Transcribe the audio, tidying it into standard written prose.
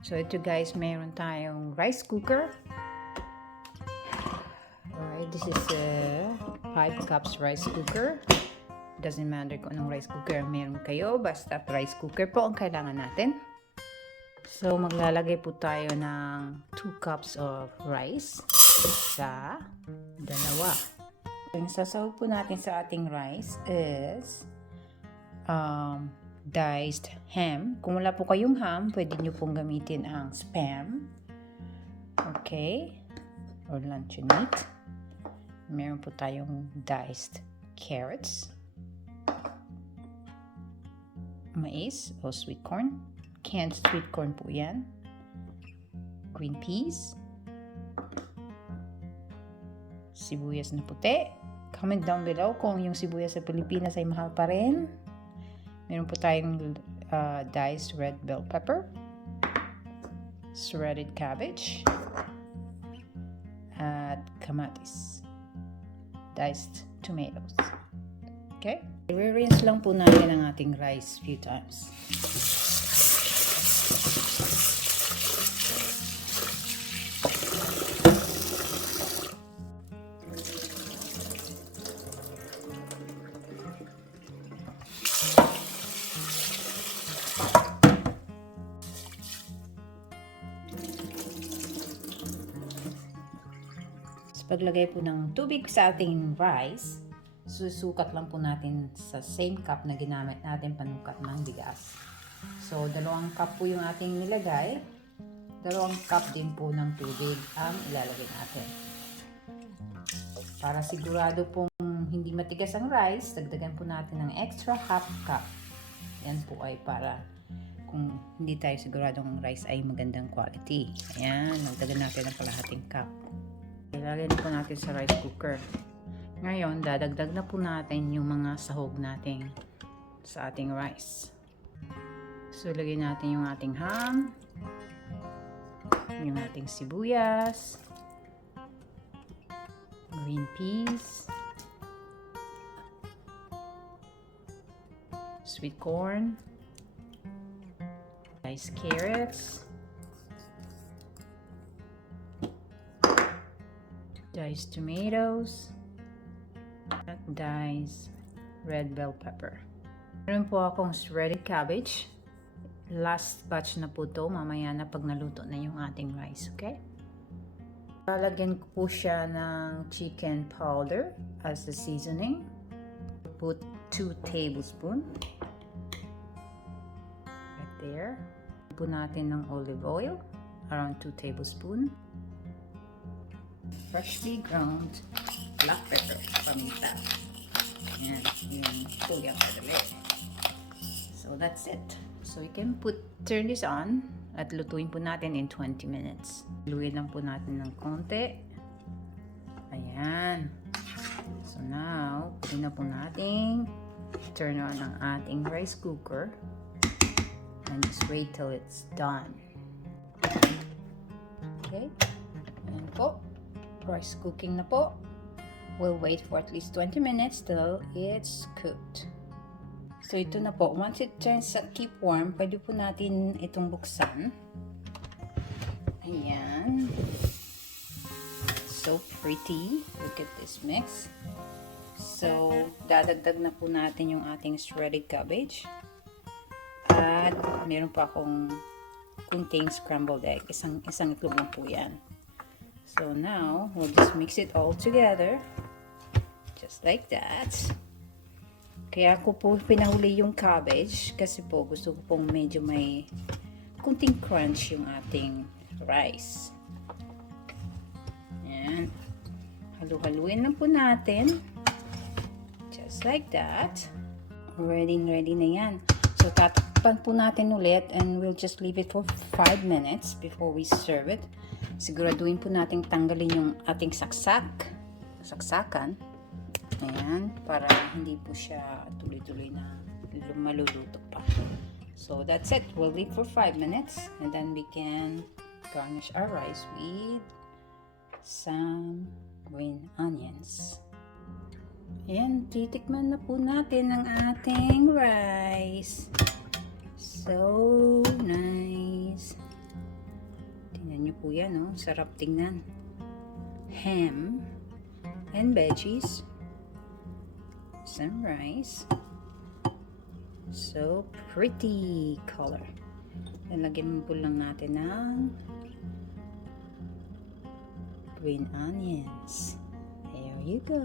So ito guys, meron tayong rice cooker. Alright, this is a 5 cups rice cooker. Doesn't matter kung anong rice cooker meron kayo, basta rice cooker po ang kailangan natin. So maglalagay po tayo ng 2 cups of rice sa dalawa. Ang sasahog po natin sa ating rice is diced ham. Kung wala po kayong ham, pwede nyo pong gamitin ang spam. Okay. Or luncheon meat. Meron po tayong diced carrots. Mais o sweet corn. Canned sweet corn po yan. Green peas. Sibuyas na puti. Comment down below kung yung sibuyas sa Pilipinas ay mahal pa rin. Meron po tayong diced red bell pepper, shredded cabbage, at kamatis, diced tomatoes. Okay? I-rinse lang po natin ang ating rice few times. Paglagay po ng tubig sa ating rice, susukat lang po natin sa same cup na ginamit natin panukat ng bigas. So, 2 cup po yung ating nilagay. 2 cup din po ng tubig ang ilalagay natin. Para sigurado pong hindi matigas ang rice, dagdagan po natin ng extra half cup. Yan po ay para kung hindi tayo siguradong rice ay magandang quality. Ayan, nagdagan natin ng kalahating cup. Ilalagay na po natin sa rice cooker. Ngayon, dadagdag na po natin yung mga sahog natin sa ating rice. So, lagay natin yung ating ham, yung ating sibuyas, green peas, sweet corn, diced carrots, diced tomatoes, at diced red bell pepper. Meron po akong shredded cabbage. Last batch na po to, mamaya na pag naluto na yung ating rice, okay? Lalagyan ko po siya ng chicken powder as the seasoning. Put 2 tablespoons. Right there. Po natin ng olive oil, around 2 tablespoons. Freshly ground black pepper, paminta. Yan, yung tuyang kadali. So that's it. So you can turn this on at lutuin po natin in 20 minutes. Lutuin lang po natin ng konti. Ayan. So now, pwede na po natin turn on ang ating rice cooker and just wait till it's done. Okay? Ayan po. Rice cooking na po. We'll wait for at least 20 minutes till it's cooked. So ito na po. Once it turns sa keep warm, pwede po natin itong buksan. Ayan. So pretty. Look at this mix. So, dadagdag na po natin yung ating shredded cabbage. At meron pa akong kunting scrambled egg. Isang itlog lang po yan. So now, we'll just mix it all together. Just like that. Kaya ko po pinahuli yung cabbage kasi po gusto ko pong medyo may kunting crunch yung ating rice. Ayan. Halu-haluin lang po natin. Just like that. Ready na yan. So tatakpan po natin ulit and we'll just leave it for 5 minutes before we serve it. Siguraduhin po natin tanggalin yung ating saksakan. Ayan, para hindi po siya tuloy-tuloy na maluluto pa. So that's it. We'll leave for 5 minutes and then we can garnish our rice with some green onions. Ayan, titikman na po natin ang ating rice. So nice. po yan, no? Sarap tingnan. Ham and veggies. Some rice. So pretty color. Lalagyan po lang natin ng green onions. There you go.